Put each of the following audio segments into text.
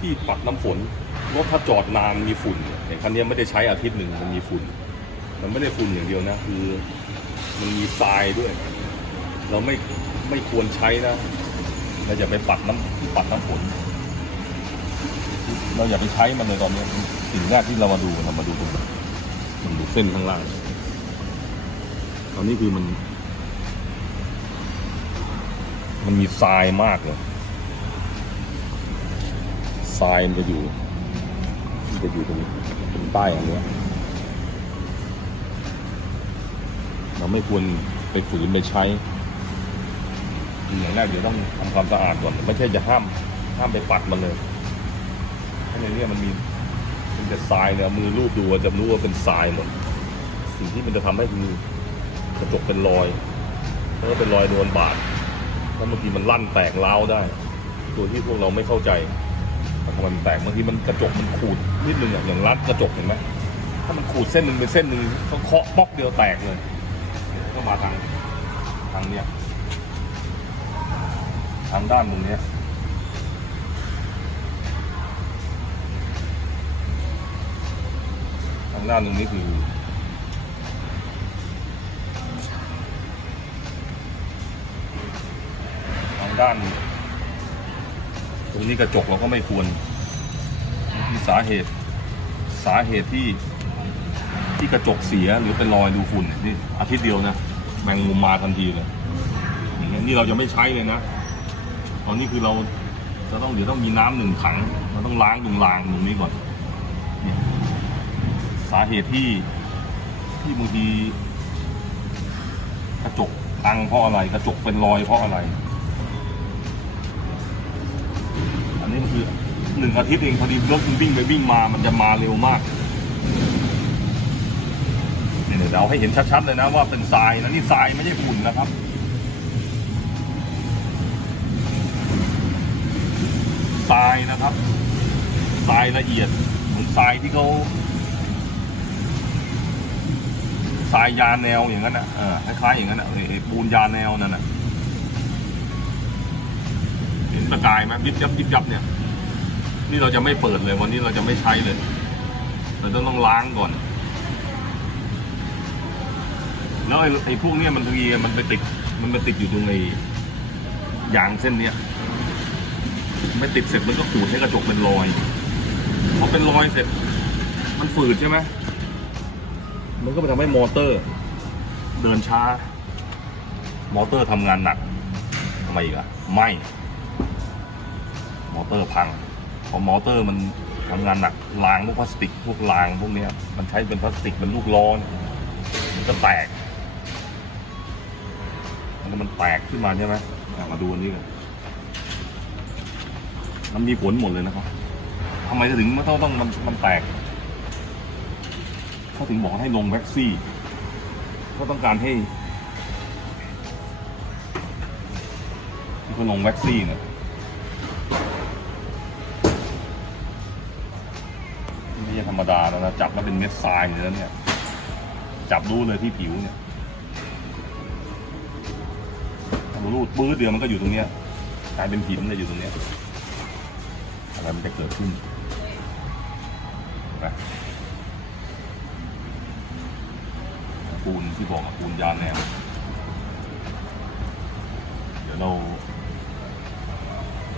ที่ปัดน้ำฝนรถถ้าจอดนานมีฝุ่นอย่างคันนี้ไม่ได้ใช้อาทิตย์หนึ่งมันมีฝุ่น มันไม่ได้ฝุ่นอย่างเดียวนะ คือมันมีทรายด้วย เราไม่ไม่ควรใช้นะเราอย่าไปปัดน้ำปัดน้ำฝน เราอย่าไปใช้มันเลยตอนนี้สิ่งแรกที่เรามาดูเรามาดูตรงมันดูเส้นข้างล่างตอนนี้คือมัน มันมีทรายมากเลย ทรายมันจะอยู่มันจะอยู่ตรงตรงใต้อันเนี้ยเราไม่ควรไปฝืนไปใช้อย่างแรกเดี๋ยวต้องทำความสะอาดก่อน ไม่ใช่จะห้ามห้ามไปปัดมันเลยเพราะในนี้มันมีมันจะทรายเนี่ยมือลูบดูจะรู้ว่าเป็นทรายหมดสิ่งที่มันจะทำให้คือกระจกเป็นรอยแล้วก็เป็นรอยโดนบาดแล้วบางทีมันลั่นแตกร้าได้ ตัวที่พวกเราไม่เข้าใจ มมันแตกบางทีมันกระจกมันขูดนิดนึงอะอย่างรัดกระจกเห็นไหมถ้ามันขูดเส้นหนึ่งเป็นเส้นหนึ่งเขาเคาะป๊อกเดียวแตกเลย ก็มาทางทางเนี้ยทางด้านตรงเนี้ยทางด้านตรงนี้คือทางด้าน ตรงนี้กระจกเราก็ไม่ควรมีสาเหตุสาเหตุที่ที่กระจกเสียหรือเป็นรอยดูฝุ่นนี่อาทิตย์เดียวนะแมงมุมมาทันทีเลยนี่เราจะไม่ใช้เลยนะตอนนี้คือเราจะต้องเดี๋ยวต้องมีน้ำหนึ่งถังเราต้องล้างตรงรางตรงนี้ก่อนสาเหตุที่ที่บางทีกระจกพังเพราะอะไร กระจกเป็นรอยเพราะอะไร นนี้มันคือหนึ่งอาทิตย์เองพอดีรถมันวิ่งไปวิ่งมามันจะมาเร็วมากเนี่ยเดี๋ยวเราให้เห็นชัดๆเลยนะว่าเป็นทรายนะนี่ทรายไม่ใช่ฝุ่นนะครับทรายนะครับทรายละเอียดเหมือนทรายที่เขาทรายยาแนวอย่างนั้นนะคล้ายๆอย่างนั้นนะไอ้ปูนยาแนวนั่นนะ เห็นประกายไหมยิบยับยิบยับเนี่ย นี่เราจะไม่เปิดเลย วันนี้เราจะไม่ใช้เลย เราต้องต้องล้างก่อน แล้วไอ้ไอ้พวกเนี้ยมันทีมันไปติด มันไปติดอยู่ตรงไอ้ยางเส้นเนี้ยไม่ติดเสร็จมันก็ขูดให้กระจกเป็นรอยพอเป็นรอยเสร็จ มันฝืดใช่ไหมมันก็ไปทำให้มอเตอร์ เดินช้า มอเตอร์ทำงานหนักทำไมอีกอะไมม อเตอร์พังพอมอเตอร์มันทำงานหนักรางพวกพลาสติกพวกรางพวกเนี้ยมันใช้เป็นพลาสติกเป็นลูกล้อนมันก็แตกมันมันแตกขึ้นมาใช่ไหมมาดูอันนี้กันมันมีผลหมดเลยนะครับทำไมถึงมันต้องต้องมันมันแตกเขาถึงบอกให้ลงแว็กซี่เขาต้องการให้ที่เขาลงแว็กซี่เนี่ย ช่ธรรมดาแล้วนะจับแล้วเป็นเม็ดทรายเลยแล้วเนี่ยจับรู้เลยที่ผิวเนี่ยรูดปื้ดเดียวมันก็อยู่ตรงเนี้ยกลายเป็นหินเลยอยู่ตรงเนี้ยอะไรมันจะเกิดขึ้นนะปูนที่บอกปูนยานแนวเดี๋ยวเรา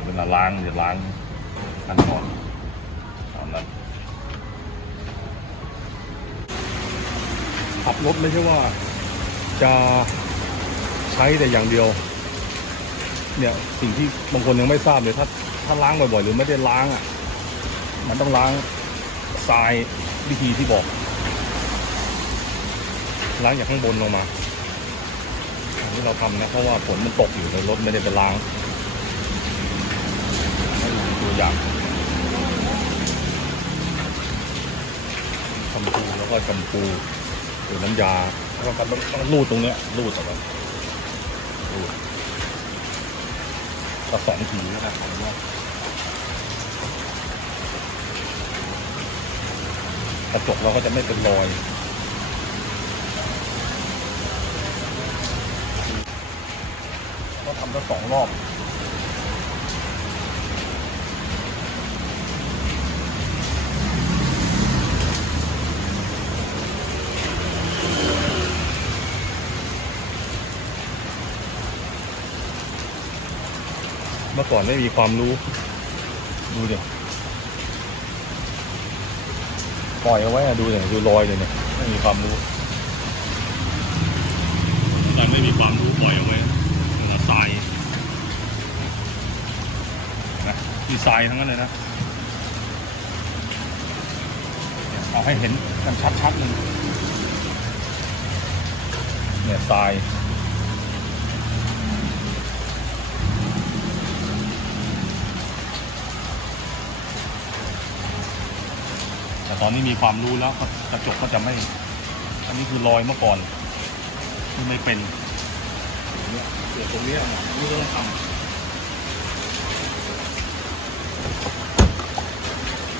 เวเวลาล้างเดี๋ยวล้างขั้นตอนตอนนั้น ขับรถไม่ใช่ว่าจะใช้แต่อย่างเดียว เนี่ยสิ่งที่บางคนยังไม่ทราบเลยถ้าถ้าล้างบ่อยๆหรือไม่ได้ล้างอะ มันต้องล้างทรายวิธีที่บอก ล้างจากข้างบนลงมาอันนี้เราทำนะเพราะว่าฝนมันตกอยู่ในรถไม่ได้ไปล้างให้ดูตัวอย่างชมพูแล้วก็ชมพู หรือน้ำยาแล้วก็ต้องต้องรูดตรงเนี้ยรูดออกมารูดก็สองทีนะครับผมว่ากระจกเราก็จะไม่เป็นรอยก็ทำทั้งสองรอบ ก่อนไม่มีความรู้ ดูเดี๋ยวปล่อยเอาไว้อะดูเนี่ยดูรอยเลยเนี่ยไม่มีความรู้แต่ไม่มีความรู้ปล่อยเอาไว้แล้วทรายนะมีทรายทั้งนั้นเลยนะเอาให้เห็นกันชัดๆเลยเนี่ยทราย แต่ตอนนี้มีความรู้แล้วกระจกก็จะไม่ อันนี้คือรอยเมื่อก่อนที่ไม่เป็นเนี่ยเดี๋ยวตรงนี้ยนี่ก็ต้องทำ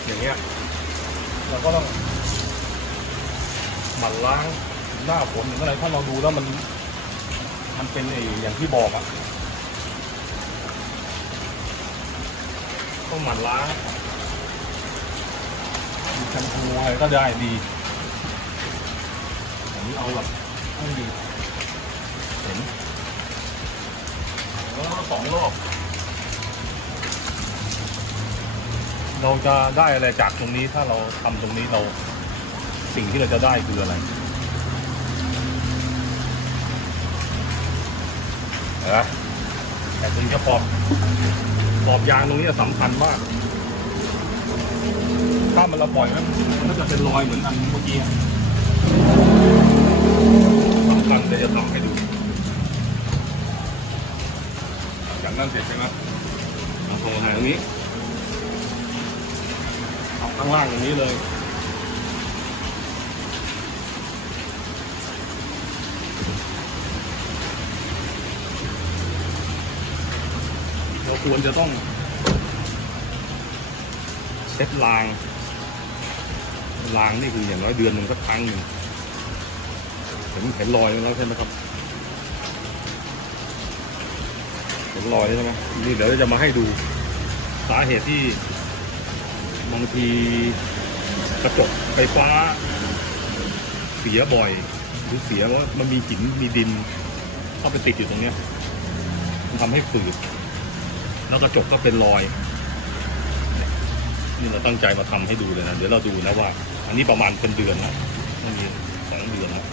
อย่างเงี้ยเราก็ต้องหมั่นล้างหน้าฝนหรืออะไรถ้าเราดูแล้วมัน มันเป็นไอ้อย่างที่บอกอะต้องหมั่นล้าง มีแชมพูอะไรก็ได้ดีอันนี้เอาแบบให้ดีเห็นแล้วสองรอบเราจะได้อะไรจากตรงนี้ถ้าเราทำตรงนี้เราสิ่งที่เราจะได้คืออะไรนไหมแต่ตรงนี้ขอบขอบยางตรงนี้สำคัญมาก ถ้ามันเราปล่อยแล้วมันก็จะเป็นรอยเหมือนอันเมื่อกี้อะสำคัญเดี๋ยวจะทำให้ดูจากนั้นเสร็จใช่ไหมเอาโซ่ใส่ตรงนี้เอาข้างล่างตรงนี้เลยเราควรจะต้องเซ็ตราง รางนี่คืออย่างน้อยเดือนหนึ่งสักครั้งหนึ่งเห็นเห็นรอยแล้วใช่ไหมครับเห็นรอยใช่ไหมนี่เดี๋ยวจะมาให้ดูสาเหตุที่บางทีกระจกไฟฟ้า เสียบ่อย หรือเสียว่ามันมีหินมีดินเข้าไปติดอยู่ตรงเนี้ย มันทำให้ฝืดแล้วกระจกก็เป็นรอยนี่เราตั้งใจมาทำให้ดูเลยนะ เดี๋ยวเราดูนะว่า อันนี้ประมาณเป็นเดือนนะไม่มีสองเดือนนะ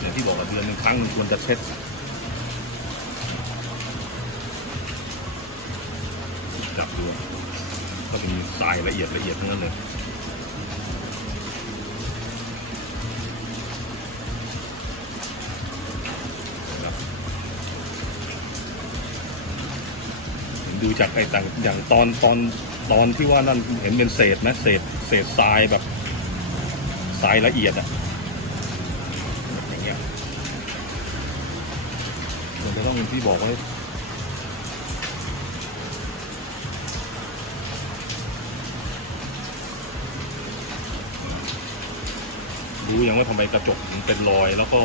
อย่างที่บอกว่าเดือนหนึ่งครั้งมันควรจะเช็ดจับดูก็มีทรายละเอียดละเอียดทั้งนั้นเลยดูจากไอ้ต่างอย่างตอนตอน ตอนที่ว่านั่นเห็นเป็นเศษนะเศษเศษทรายแบบทรายละเอียดอะอย่างเงี้ยมันจะต้องที่บอกไว้รู้ยังว่าทำไมกระจกถึงเป็นรอยแล้วก็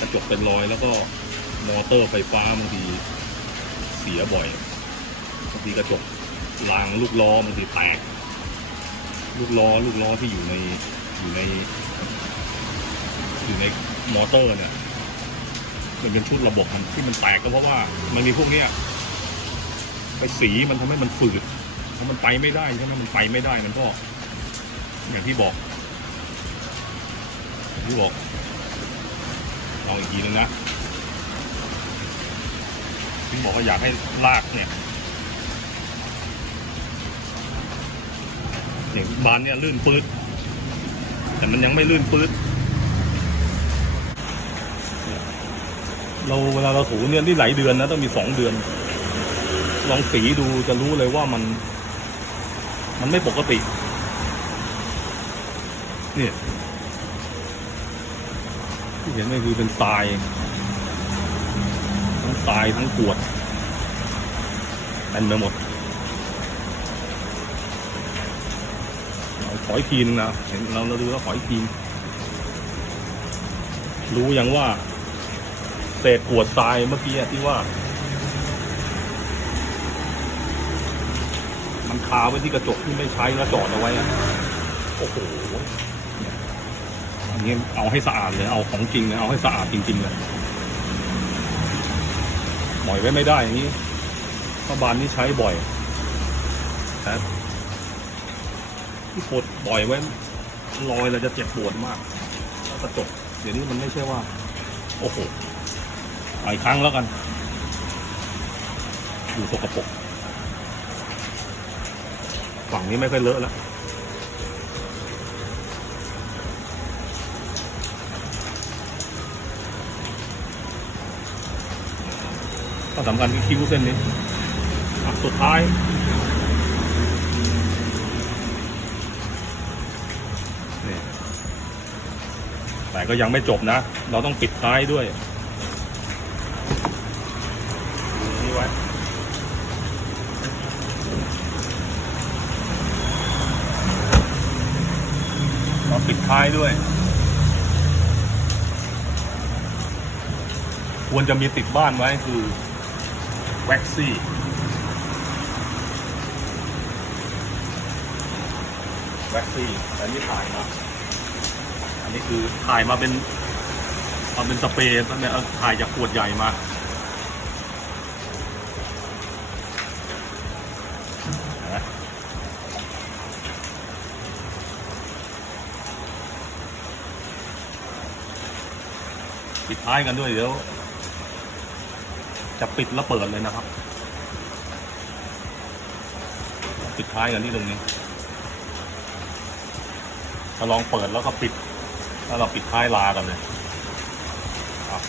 กระจกเป็นรอยแล้วก็มอเตอร์ไฟฟ้าบางทีเสียบ่อยบางทีกระจก รางลูกล้อบางทีแตก ลูกล้อลูกล้อที่อยู่ในอยู่ใน อยู่ในมอเตอร์เนี่ยมันเป็นชุดระบบมันที่มันแตกก็เพราะว่ามันมีพวกเนี้ยไปสีมันทำให้มันฝืดเพราะมันไปไม่ได้ใช่ไหมมันไปไม่ได้มันก็ อย่างที่บอกอย่างที่บอกลองอีกทีนึงนะที่บอกว่าอยากให้ลากเนี่ย อย่บานเนี่ยลื่นปื๊ดแต่มันยังไม่ลื่นปื๊ดเราเวลาเราถูเนี่ยนี่หลายเดือนนะต้องมีสองเดือน ลองสีดูจะรู้เลยว่ามัน มันไม่ปกติเนี่ยที่เห็นนี่คือเป็นทราย ทั้งทรายทั้งกวดเต็มไปหมดเรา ขออีกทีนึงนะเห็นเราเราดูแล้วขออีกทีรู้ยังว่า เศษกรวดทรายเมื่อกี้ที่ว่า มันคาไว้ที่กระจกที่ไม่ใช้แล้วจอดเอาไว้โอ้โหอันนี้เอาให้สะอาดเลยเอาของจริงเลยเอาให้สะอาดจริงๆเลยปล่อยไว้ไม่ได้อย่างนี้พราะบานนี้ใช้บ่อยแต่ ที่ปวดปล่อยไว้ลอยเราจะเจ็บปวดมากกระจกเดี๋ยวนี้มันไม่ใช่ว่า โอ้โหหลายครั้งแล้วกัน อยู่สกปรกฝั่งนี้ไม่ค่อยเลอะแล้วก็สำคัญที่คิ้วเส้นนี้สุดท้าย แต่ก็ยังไม่จบนะ เราต้องปิดท้ายด้วยนี่ไว้เราปิดท้ายด้วย ควรจะมีติดบ้านไว้คือแว็กซี่แว็กซี่อันนี้ถ่ายมา นนี้คือถ่ายมาเป็นมาเป็นสเปรย์ตั้งแต่เอาถ่ายจากขวดใหญ่มาปิดท้ายกันด้วยเดี๋ยว จะปิดแล้วเปิดเลยนะครับ ปิดท้ายกันที่ตรงนี้ถ้าลองเปิดแล้วก็ปิด แล้วเราปิดท้ายลากันเลยอะ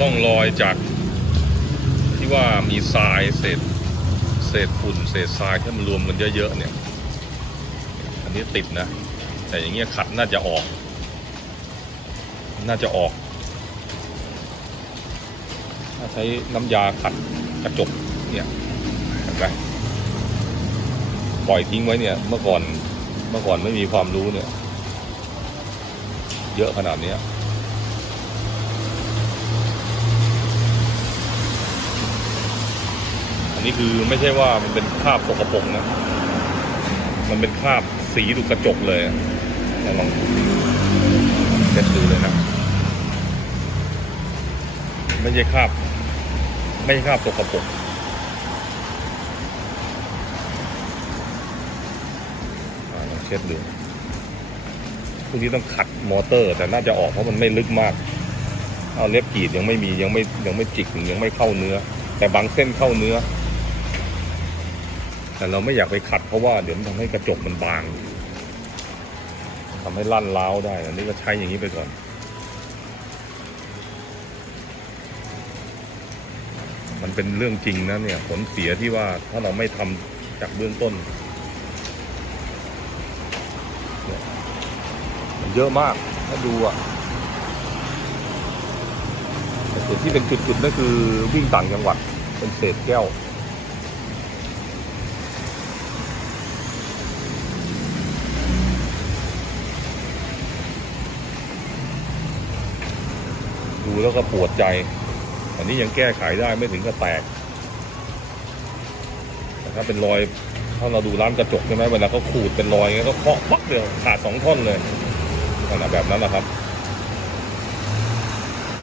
ร่องรอยจากที่ว่ามีทรายเศษเศษฝุ่นเศษทรายที่มันรวมกันเยอะๆเนี่ย อันนี้ติดนะ แต่อย่างเงี้ยขัดน่าจะออก น่าจะออกถ้าใช้น้ำยาขัดกระจกเนี่ยเห็นไหมปล่อยทิ้งไว้เนี่ย เมื่อก่อนเมื่อก่อนไม่มีความรู้เนี่ย เยอะขนาดนี้อันนี้คือไม่ใช่ว่ามันเป็นคราบสกปรกนะ มันเป็นคราบสีดูกระจกเลยลองเช็ดดูเลยนะไม่ใช่คราบ ไม่ใช่คราบสกปรกอ่าลองเช็ดดูพวกนี้ต้องขัดมอเตอร์ แต่น่าจะออกเพราะมันไม่ลึกมาก เอาเล็บกรีดยังไม่มียังไม่ยังไม่จิกยังไม่เข้าเนื้อ แต่บางเส้นเข้าเนื้อ แต่เราไม่อยากไปขัดเพราะว่าเดี๋ยวมันทำให้กระจกมันบาง ทำให้ลั่นเล้าได้ อันนี้ก็ใช้อย่างนี้ไปก่อน มันเป็นเรื่องจริงนะเนี่ย ผลเสียที่ว่าถ้าเราไม่ทำจากเบื้องต้นเยมันเยอะมาก ถ้าดูอะแต่ส่วนที่เป็นจุดๆนั่นคือวิ่งต่างจังหวัด เป็นเศษแก้ว ดูแล้วก็ปวดใจ อันนี้ยังแก้ไขได้ไม่ถึงกับแตกแต่ถ้าเป็นรอยถ้าเราดูร้านกระจกใช่ไหมเวลาเขาขูดเป็นรอยงั้นก็เคาะปักเดียวขาดสองท่อนเลยขนาดแบบนั้นแหละครับ